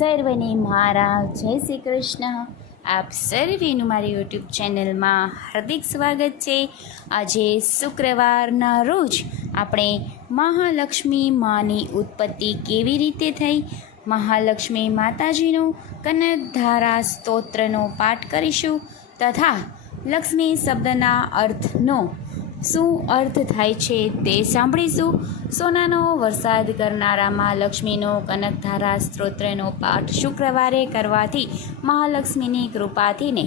સર્વને મારા. જય શ્રી કૃષ્ણ. આપ સર્વેનું મારી યુટ્યુબ ચેનલમાં હાર્દિક સ્વાગત છે. આજે શુક્રવારના રોજ આપણે મહાલક્ષ્મી માની ઉત્પત્તિ કેવી રીતે થઈ? મહાલક્ષ્મી માતાજીનો કનકધારા સ્તોત્રનો પાઠ કરીશું તથા લક્ષ્મી શબ્દના અર્થનો શું અર્થ થાય છે તે સાંભળીશું. સોનાનો વરસાદ કરનારા મહાલક્ષ્મીનો કનકધારા સ્ત્રોત્રનો પાઠ શુક્રવારે કરવાથી મહાલક્ષ્મીની કૃપાથીને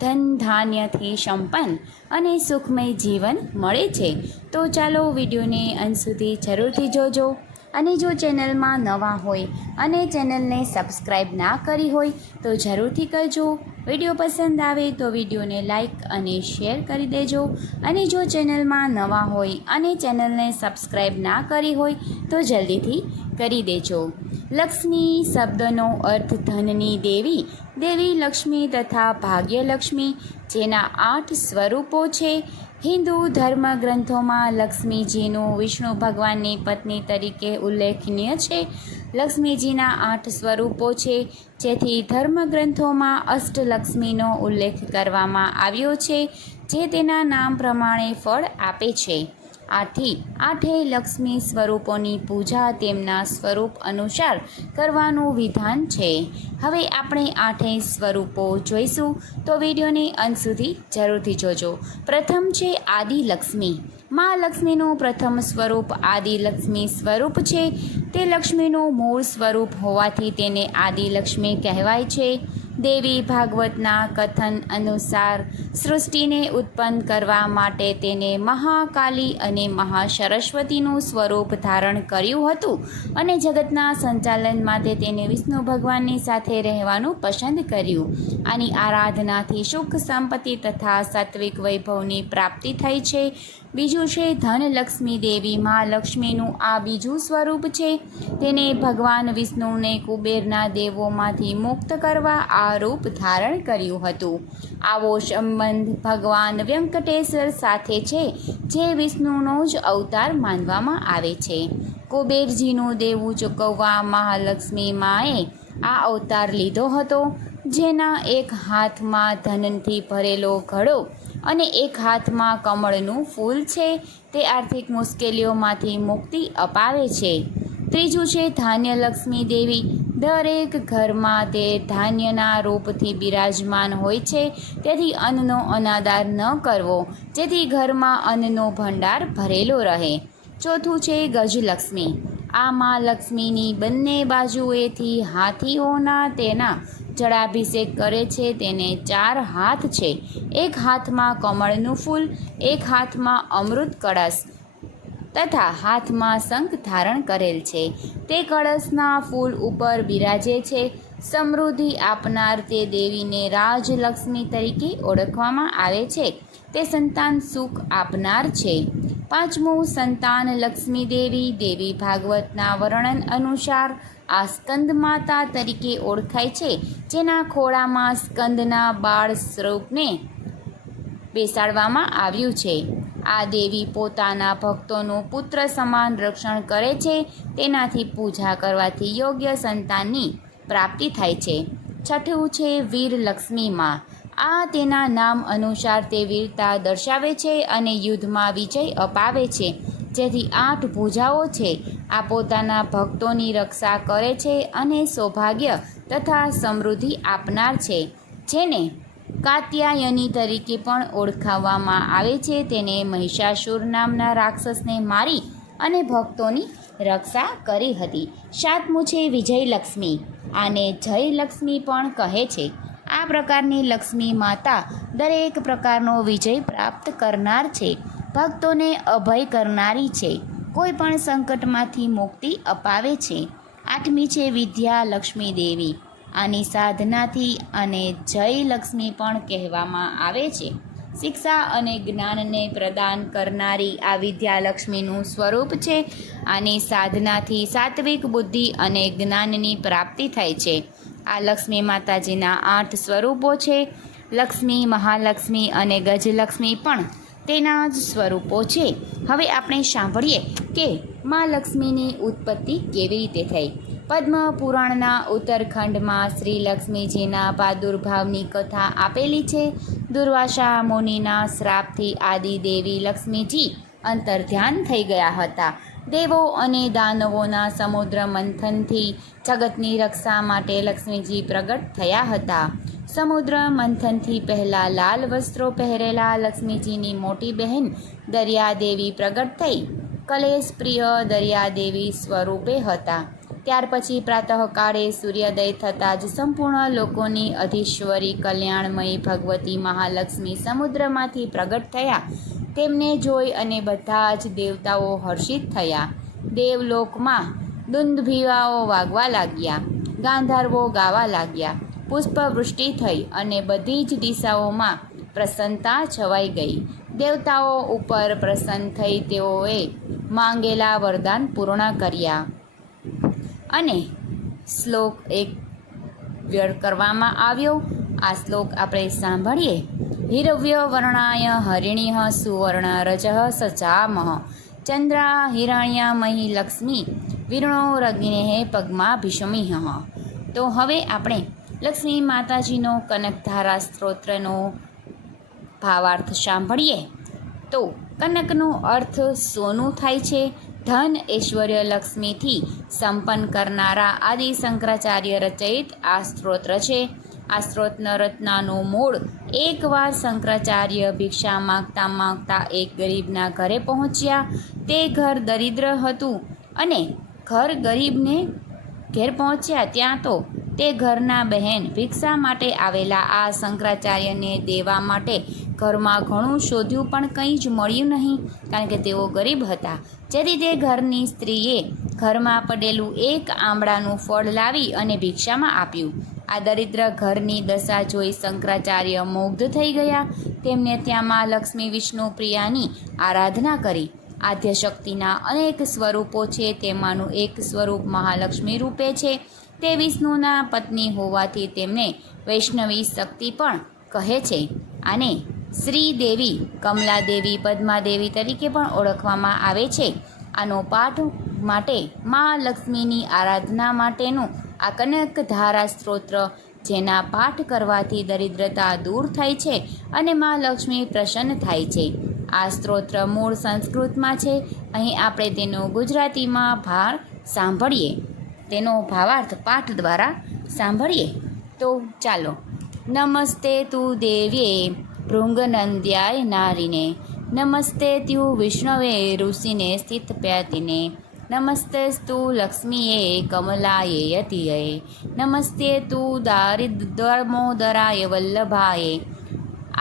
ધન ધાન્યથી સંપન્ન અને સુખમય જીવન મળે છે. તો ચાલો વિડીયોને અંત સુધી જરૂરથી જોજો. અને જો ચેનલમાં નવા હોય અને ચેનલને સબસ્ક્રાઈબ ના કરી હોય, તો જરૂરથી કરજો. વીડિયો પસંદ આવે તો વિડીયોને લાઇક અને શેર કરી દેજો. અને જો ચેનલમાં નવા હોય અને ચેનલને સબસ્ક્રાઈબ ના કરી હોય, તો જલ્દીથી કરી દેજો. લક્ષ્મી શબ્દનો અર્થ ધનની દેવી દેવી લક્ષ્મી તથા ભાગ્યલક્ષ્મી, જેના આઠ સ્વરૂપો છે, હિન્દુ ધર્મ ગ્રંથોમાં લક્ષ્મીજીનું વિષ્ણુ ભગવાનની પત્ની તરીકે ઉલ્લેખનીય છે. લક્ષ્મીજીના આઠ સ્વરૂપો છે, જેથી ધર્મ ગ્રંથોમાં અષ્ટલક્ષ્મીનો ઉલ્લેખ કરવામાં આવ્યો છે, જે તેના નામ પ્રમાણે ફળ આપે છે. આથી આઠેય લક્ષ્મી સ્વરૂપોની પૂજા તેમના સ્વરૂપ અનુસાર કરવાનું વિધાન છે. હવે આપણે આઠેય સ્વરૂપો જોઈશું તો વિડીયોને અંત સુધી જરૂરથી જોજો. પ્રથમ છે આદિલક્ષ્મી મા લક્ષ્મીનું પ્રથમ સ્વરૂપ આદિલક્ષ્મી સ્વરૂપ છે. તે લક્ષ્મીનું મૂળ સ્વરૂપ હોવાથી તેને આદિલક્ષ્મી કહેવાય છે. દેવી ભાગવતના કથન અનુસાર સૃષ્ટિને ઉત્પન્ન કરવા માટે તેને મહાકાલી અને મહાસરસ્વતીનું સ્વરૂપ ધારણ કર્યું હતું અને જગતના સંચાલન માટે તેને વિષ્ણુ ભગવાનની સાથે રહેવાનું પસંદ કર્યું. આની આરાધનાથી સુખ સંપત્તિ તથા સાત્વિક વૈભવની પ્રાપ્તિ થઈ છે. બીજું છે, ધનલક્ષ્મી દેવી મહાલક્ષ્મીનું આ બીજું સ્વરૂપ છે. તેને ભગવાન વિષ્ણુને કુબેરના દેવોમાંથી મુક્ત કરવા આ રૂપ ધારણ કર્યું હતું. આવો સંબંધ ભગવાન વ્યંકટેશ્વર સાથે છે, જે વિષ્ણુનો જ અવતાર માનવામાં આવે છે. કુબેરજીનું દેવું ચૂકવવા મહાલક્ષ્મી માએ આ અવતાર લીધો હતો, જેના એક હાથમાં ધનથી ભરેલો ઘડો અને એક હાથમાં કમળનું ફૂલ છે, તે આર્થિક મુશ્કેલીઓમાંથી મુક્તિ અપાવે છે. ત્રીજું છે, ધાન્યલક્ષ્મી દેવી. દરેક ઘરમાં તે ધાન્યના રૂપથી બિરાજમાન હોય છે, તેથી અન્નનો અનાદાર ન કરવો, જેથી ઘરમાં અન્નનો ભંડાર ભરેલો રહે. ચોથું છે, ગજલક્ષ્મી. આ મા લક્ષ્મીની બંને બાજુએથી હાથીઓના તેના જળાભિષેક કરે છે, તેને ચાર હાથ છે. એક હાથમાં કમળનું ફૂલ, એક હાથમાં અમૃત કળશ તથા હાથમાં શંખ ધારણ કરેલ છે. તે કળશના ફૂલ ઉપર બિરાજે છે. સમૃદ્ધિ આપનાર તે દેવીને રાજલક્ષ્મી તરીકે ઓળખવામાં આવે છે. તે સંતાન સુખ આપનાર છે. પાંચમું સંતાન લક્ષ્મી દેવી દેવી ભાગવતના વર્ણન અનુસાર આ સ્કંદ માતા તરીકે ઓળખાય છે, જેના ખોળામાં સ્કંદના બાળ સ્વરૂપને બેસાડવામાં આવ્યું છે. આ દેવી પોતાના ભક્તોનું પુત્ર સમાન રક્ષણ કરે છે, તેનાથી પૂજા કરવાથી યોગ્ય સંતાનની પ્રાપ્તિ થાય છે. છઠ્ઠું છે વીર લક્ષ્મીમાં. આ તેના નામ અનુસાર તે વીરતા દર્શાવે છે અને યુદ્ધમાં વિજય અપાવે છે. જેથી આઠ ભૂજાઓ છે. આ પોતાના ભક્તોની રક્ષા કરે છે અને સૌભાગ્ય તથા સમૃદ્ધિ આપનાર છે. જેને કાત્યાયની તરીકે પણ ઓળખાવવામાં આવે છે. તેને મહિષાસુર નામના રાક્ષસને મારી અને ભક્તોની રક્ષા કરી હતી. સાતમું છે વિજયલક્ષ્મી. આને જયલક્ષ્મી પણ કહે છે. આ પ્રકારની લક્ષ્મી માતા દરેક પ્રકારનો વિજય પ્રાપ્ત કરનાર છે. ભક્તોને અભય કરનારી છે. કોઈ પણ સંકટમાંથી મુક્તિ અપાવે છે. આઠમી છે વિદ્યા લક્ષ્મી દેવી. આની સાધનાથી અને જય લક્ષ્મી પણ કહેવામાં આવે છે. શિક્ષા અને જ્ઞાનને પ્રદાન કરનારી આ વિદ્યાલક્ષ્મીનું સ્વરૂપ છે. આની સાધનાથી સાત્વિક બુદ્ધિ અને જ્ઞાનની પ્રાપ્તિ થાય છે. આ લક્ષ્મી માતાજીના આઠ સ્વરૂપો છે. લક્ષ્મી, મહાલક્ષ્મી અને ગજલક્ષ્મી પણ તેના જ સ્વરૂપો છે. હવે આપણે સાંભળીએ કે મા લક્ષ્મીની ઉત્પત્તિ કેવી રીતે થઈ. પદ્મ પુરાણના ઉત્તરખંડમાં શ્રી લક્ષ્મીજીના પ્રાદુર્ભાવની કથા આપેલી છે. દુર્વાસા મુનિના શ્રાપથી આદિ દેવી લક્ષ્મીજી અંતર્ધ્યાન થઈ ગયા હતા. દેવો અને દાનવોના સમુદ્ર મંથનથી જગતની રક્ષા માટે લક્ષ્મીજી પ્રગટ થયા હતા. સમુદ્ર મંથનથી પહેલાં લાલ વસ્ત્રો પહેરેલા લક્ષ્મીજીની મોટી બહેન દરિયાદેવી પ્રગટ થઈ. કલેશ પ્રિય દરિયાદેવી સ્વરૂપે હતા. ત્યાર પછી પ્રાતઃકાળે સૂર્યોદય થતાં જ સંપૂર્ણ લોકોની અધીશ્વરી કલ્યાણમયી ભગવતી મહાલક્ષ્મી સમુદ્રમાંથી પ્રગટ થયા. તેમને જોઈ અને બધા જ દેવતાઓ હર્ષિત થયા. દેવલોકમાં દુંદભીવાઓ વાગવા લાગ્યા, ગાંધારવો ગાવા લાગ્યા, પુષ્પવૃષ્ટિ થઈ અને બધી જ દિશાઓમાં પ્રસન્નતા છવાઈ ગઈ. દેવતાઓ ઉપર પ્રસન્ન થઈ તેઓએ માંગેલા વરદાન પૂર્ણ કર્યા. અને શ્લોક એક વ્યર્થ કરવામાં આવ્યો. આ શ્લોક આપણે સાંભળીએ. હિરવ્ય વર્ણાય હરિણીઃ સુવર્ણ રજ સચામહ ચંદ્રા હિરણ્યમયી લક્ષ્મી વિરણોરગ્નેઃ પગમાભિષમિહ તો હવે આપણે લક્ષ્મી માતાજીનો કનકધારા સ્ત્રોત્રનો ભાવાર્થ સાંભળીએ તો કનકનો અર્થ સોનું થાય છે. ધન ઐશ્વર્ય લક્ષ્મીથી સંપન્ન કરનારા આદિ શંકરાચાર્ય રચયિત આ સ્ત્રોત્ર છે. આ સ્ત્રોતન રત્નાનું મૂળ એકવાર શંકરાચાર્ય ભિક્ષા માગતા માગતા એક ગરીબના ઘરે પહોંચ્યા. તે ઘર દરિદ્ર હતું અને ઘર ગરીબને ઘેર પહોંચ્યા ત્યાં તો તે ઘરના બહેન ભિક્ષા માટે આવેલા આ શંકરાચાર્યને દેવા માટે ઘરમાં ઘણું શોધ્યું પણ કંઈ જ મળ્યું નહીં, કારણ કે તેઓ ગરીબ હતા. જેથી તે ઘરની સ્ત્રીએ ઘરમાં પડેલું એક આંબળાનું ફળ લાવી અને ભિક્ષામાં આપ્યું. આ દરિદ્ર ઘરની દશા જોઈ શંકરાચાર્ય મુગ્ધ થઈ ગયા. તેમને ત્યાં મા લક્ષ્મી વિષ્ણુ પ્રિયાની આરાધના કરી. આદ્ય શક્તિના અનેક સ્વરૂપો છે, તેમાંનું એક સ્વરૂપ મહાલક્ષ્મી રૂપે છે. તે વિષ્ણુના પત્ની હોવાથી તેમને વૈષ્ણવી શક્તિ પણ કહે છે. આને શ્રીદેવી, કમલાદેવી, પદ્માદેવી તરીકે પણ ઓળખવામાં આવે છે. આનો પાઠ માટે મા લક્ષ્મીની આરાધના માટેનું આ કનક ધારા સ્ત્રોત્ર જેના પાઠ કરવાથી દરિદ્રતા દૂર થાય છે અને મા લક્ષ્મી પ્રસન્ન થાય છે. આ સ્ત્રોત્ર મૂળ સંસ્કૃતમાં છે. અહીં આપણે તેનો ગુજરાતીમાં ભાર સાંભળીએ. તેનો ભાવાર્થ પાઠ દ્વારા સાંભળીએ. તો ચાલો. નમસ્તે તું દેવીએ ભૃંગનંદ્યાય નારીને. નમસ્તે ત્યુ વિષ્ણવે ઋષિને સ્થિત પ્યાતિને. નમસ્તેસ્તુ લક્ષ્મીએ કમલાએ યતિએ નમસ્તે તું દારિદ્રમોદરાય વલ્લભાએ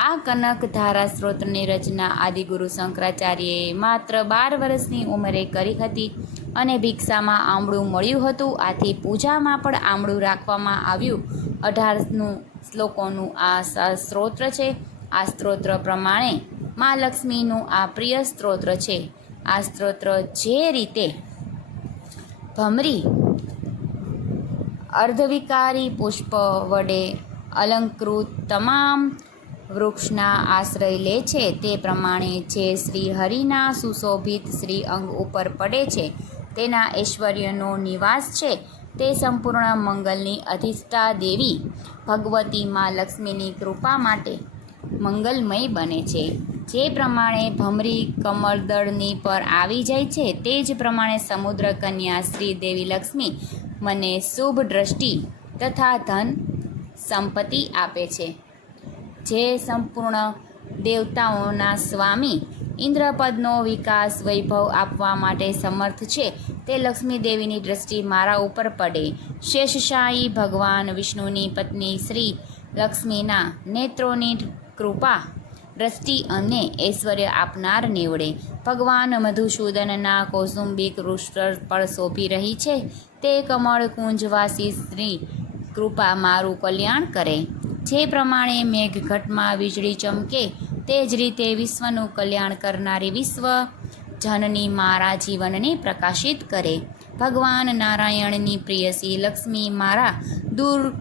આ કનક ધારા સ્ત્રોતની રચના આદિગુરુ શંકરાચાર્યએ માત્ર બાર વર્ષની ઉંમરે કરી હતી અને ભિક્ષામાં આમળું મળ્યું હતું. આથી પૂજામાં પણ આમળું રાખવામાં આવ્યું. અઢારનું શ્લોકોનું આ સ્ત્રોત્ર છે. આ સ્ત્રોત્ર પ્રમાણે મા લક્ષ્મીનું આ પ્રિય સ્ત્રોત્ર છે. આ સ્ત્રોત્ર જે રીતે ભમરી. અર્ધવિકારી પુષ્પ વડે અલંકૃત તમામ વૃક્ષના આશ્રય લે છે. તે પ્રમાણે જે શ્રી હરિના સુશોભિત શ્રી અંગ ઉપર પડે છે, તેના ઐશ્વર્યનો નિવાસ છે. તે સંપૂર્ણ મંગલની અધિષ્ઠા દેવી ભગવતી મા લક્ષ્મીની કૃપા માટે મંગલમય બને છે. જે પ્રમાણે ભમરી કમળદળની પર આવી જાય છે, તે જ પ્રમાણે સમુદ્ર કન્યા શ્રી દેવી લક્ષ્મી મને શુભ દ્રષ્ટિ તથા ધન સંપત્તિ આપે છે. જે સંપૂર્ણ દેવતાઓના સ્વામી ઇન્દ્રપદનો વિકાસ વૈભવ આપવા માટે સમર્થ છે, તે લક્ષ્મી દેવીની દ્રષ્ટિ મારા ઉપર પડે. શેષશાહી ભગવાન વિષ્ણુની પત્ની શ્રી લક્ષ્મીના નેત્રોની કૃપા દ્રષ્ટિ અને ઐશ્વર્ય આપનાર નીવડે ભગવાન મધુસૂદનના કૌસુંબિક વૃક્ષ પર શોભી રહી છે. તે કમળ કુંજવાસી શ્રી કૃપા મારું કલ્યાણ કરે. જે પ્રમાણે મેઘઘટમાં વીજળી ચમકે, તે જ રીતે વિશ્વનું કલ્યાણ કરનારી વિશ્વ જનની મારા જીવનને પ્રકાશિત કરે. ભગવાન નારાયણની પ્રિયસી લક્ષ્મી મારા દૂર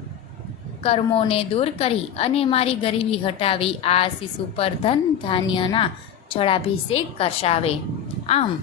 કર્મોને દૂર કરી અને મારી ગરીબી હટાવી આ શિશુ પર ધન ધાન્યના જળાભિષેક કરશાવે. આમ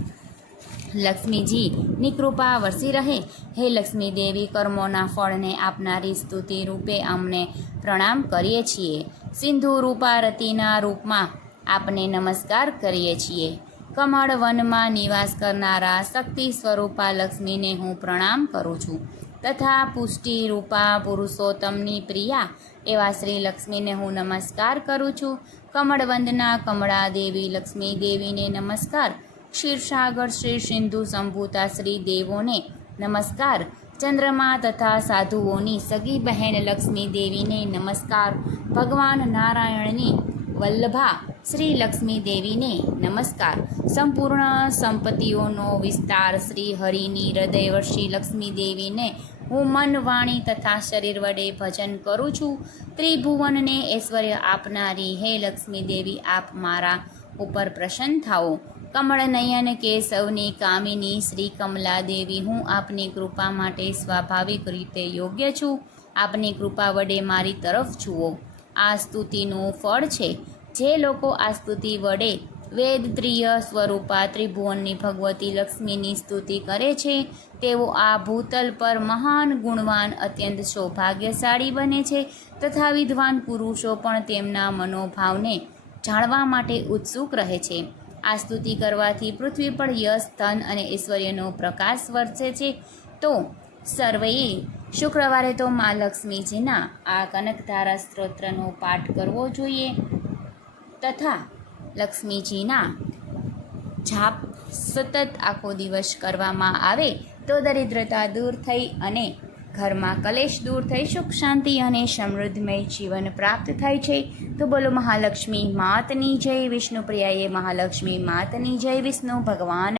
લક્ષ્મીજીની કૃપા વરસી રહે. હે લક્ષ્મી દેવી કર્મોના ફળને આપનારી સ્તુતિ રૂપે અમને પ્રણામ કરીએ છીએ. સિંધુ રૂપારતીના રૂપમાં આપને નમસ્કાર કરીએ છીએ. કમળ વનમાં નિવાસ કરનારા શક્તિ સ્વરૂપા લક્ષ્મીને હું પ્રણામ કરું છું. તથા પુષ્ટિ, રૂપા, પુરુષોત્તમની પ્રિયા એવા શ્રી લક્ષ્મીને હું નમસ્કાર કરું છું. કમળવંદના કમળા દેવી લક્ષ્મી દેવીને નમસ્કાર. ક્ષીરસાગર શ્રી સિંધુ સંભૂતા શ્રી દેવોને નમસ્કાર. ચંદ્રમા તથા સાધુઓની સગી બહેન લક્ષ્મી દેવીને નમસ્કાર. ભગવાન નારાયણની વલ્લભા શ્રી લક્ષ્મી દેવીને નમસ્કાર. સંપૂર્ણ સંપત્તિઓનો વિસ્તાર શ્રી હરિની હૃદયવર્ષી લક્ષ્મી દેવીને હું મન વાણી તથા શરીર વડે ભજન કરું છું. ત્રિભુવનને ઐશ્વર્ય આપનારી હે લક્ષ્મી દેવી આપ મારા ઉપર પ્રસન્ન થાઓ. કમળ નયન કેશવની કામિની શ્રી કમલા દેવી હું આપની કૃપા માટે સ્વાભાવિક રીતે યોગ્ય છું. આપની કૃપા વડે મારી તરફ જુઓ. આ સ્તુતિનું ફળ છે. જે લોકો આ સ્તુતિ વડે વેદત્રિય સ્વરૂપા ત્રિભુવનની ભગવતી લક્ષ્મીની સ્તુતિ કરે છે, તેઓ આ ભૂતલ પર મહાન ગુણવાન, અત્યંત સૌભાગ્યશાળી બને છે તથા વિદ્વાન પુરુષો પણ તેમના મનોભાવને જાણવા માટે ઉત્સુક રહે છે. આ સ્તુતિ કરવાથી પૃથ્વી પર યશ, ધન અને ઐશ્વર્યનો પ્રકાશ વરસે છે. તો સર્વેએ શુક્રવારે તો મા લક્ષ્મીજીના આ કનકધારા સ્ત્રોત્રનો પાઠ કરવો જોઈએ. તથા લક્ષ્મીજીના જાપ સતત આખો દિવસ કરવામાં આવે તો દરિદ્રતા દૂર થઈ અને ઘરમાં કલેશ દૂર થઈ, સુખ શાંતિ અને સમૃદ્ધમય જીવન પ્રાપ્ત થાય છે. તો બોલો મહાલક્ષ્મી માતની જય, વિષ્ણુપ્રિયાએ મહાલક્ષ્મી માતની જય, વિષ્ણુ ભગવાન